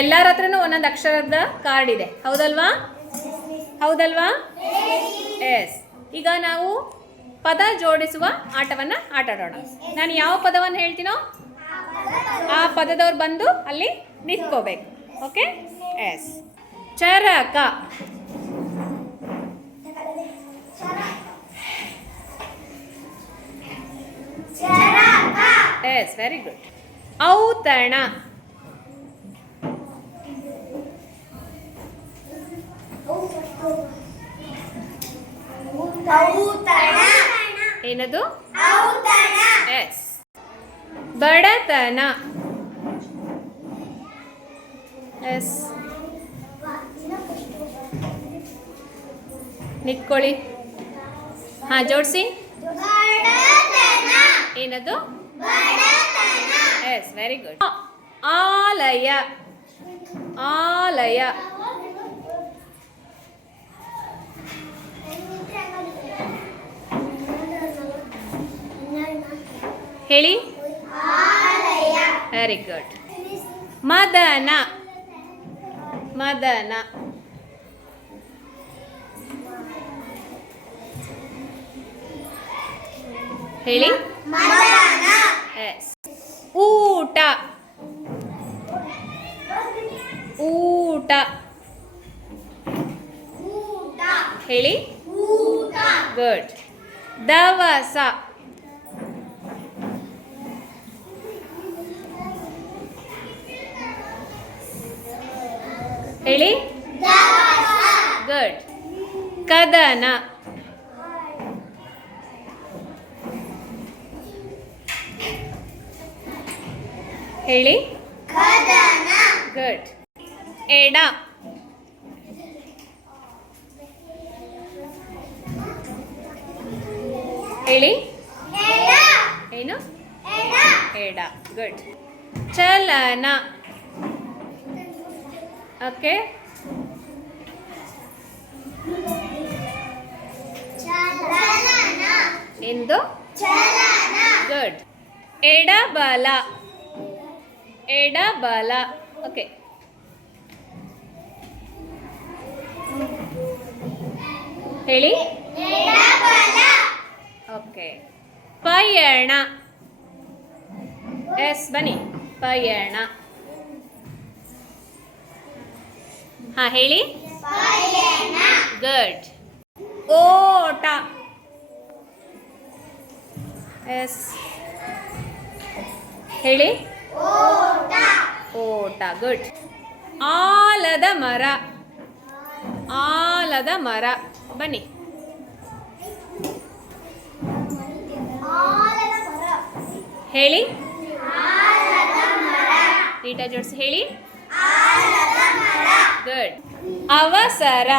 ಎಲ್ಲರ ಹತ್ರನು ಒಂದೊಂದು ಅಕ್ಷರದ ಕಾರ್ಡ್ ಇದೆ. ಹೌದಲ್ವಾ? ಹೌದಲ್ವಾ? ಎಸ್ ಈಗ ನಾವು ಪದ ಜೋಡಿಸುವ ಆಟವನ್ನು ಆಟಾಡೋಣ ನಾನು ಯಾವ ಪದವನ್ನು ಹೇಳ್ತೀನೋ ಆ ಪದದವ್ರು ಬಂದು ಅಲ್ಲಿ ನಿಂತ್ಕೋಬೇಕು. ಓಕೆ ಎಸ್ ಚರಕ. ಎಸ್ ವೆರಿ ಗುಡ್ ಔತಣ. ಏನದು? ಎಸ್. ಬಡತನ. ಎಸ್. ನಿಂತ್ಕೊಳ್ಳಿ ಹಾ ಜೋಡಿಸಿ. ಏನದು? Yes very good. ಆಲಯ. ಆಲಯ. ಹೇಳಿ? ವೆರಿ ಗುಡ್ ಮದನ. ಮದನ. ಹೇಳಿ? ಊಟ. ಊಟ. ಹೇಳಿ? ಗುಡ್ ದವಸ. ಹೇಳಿ? ಗುಡ್ ಕದನ. ಹೇಳಿ? ಗುಡ್ ಎಡ. ಹೇಳಿ? ಏನು? ಎಡ. ಗುಡ್ ಚಲನ. ಓಕೆ ಎಂದು? ಗುಡ್ ಎಡಬಲ. ಎಡಬಲ. ಓಕೆ ಹೇಳಿ? ಓಕೆ ಪಯಣ. ಎಸ್ ಬನ್ನಿ. ಪಯಣ. ಹಾಂ ಹೇಳಿ. ಗುಡ್ ಓಟ. ಎಸ್. ಹೇಳಿ. ಓಟ. ಗುಡ್ ಆಲದ ಮರ. ಆಲದ ಮರ. ಬನ್ನಿ. ಹೇಳಿ. ನೀಟಾಗಿ ಜೋಡಿಸಿ ಹೇಳಿ. ಗುಡ್ ಅವಸರ.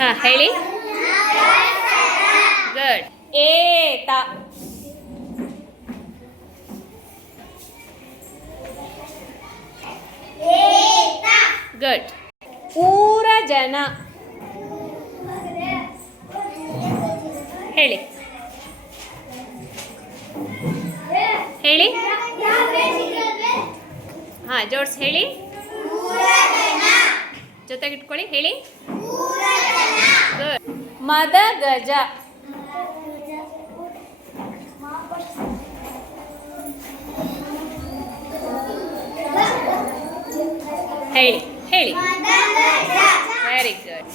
ಹಾ ಹೇಳಿ. ಗುಡ್ ಏತ. ಗುಡ್ ಊರ ಜನ ಹೇಳಿ. ಜೋಡ್ಸ್ ಹೇಳಿ. ಜೊತೆಗೆ ಇಟ್ಕೊಳ್ಳಿ ಹೇಳಿ. ಗುಡ್ ಮದ ಗಜ ಹೇಳಿ ಹೇಳಿ. ವೆರಿ ಗುಡ್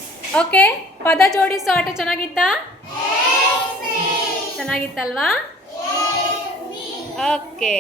ಓಕೆ ಪದ ಜೋಡಿಸೋ ಆಟ ಚೆನ್ನಾಗಿತ್ತಾ? ಚೆನ್ನಾಗಿತ್ತಲ್ವಾ? ಓಕೆ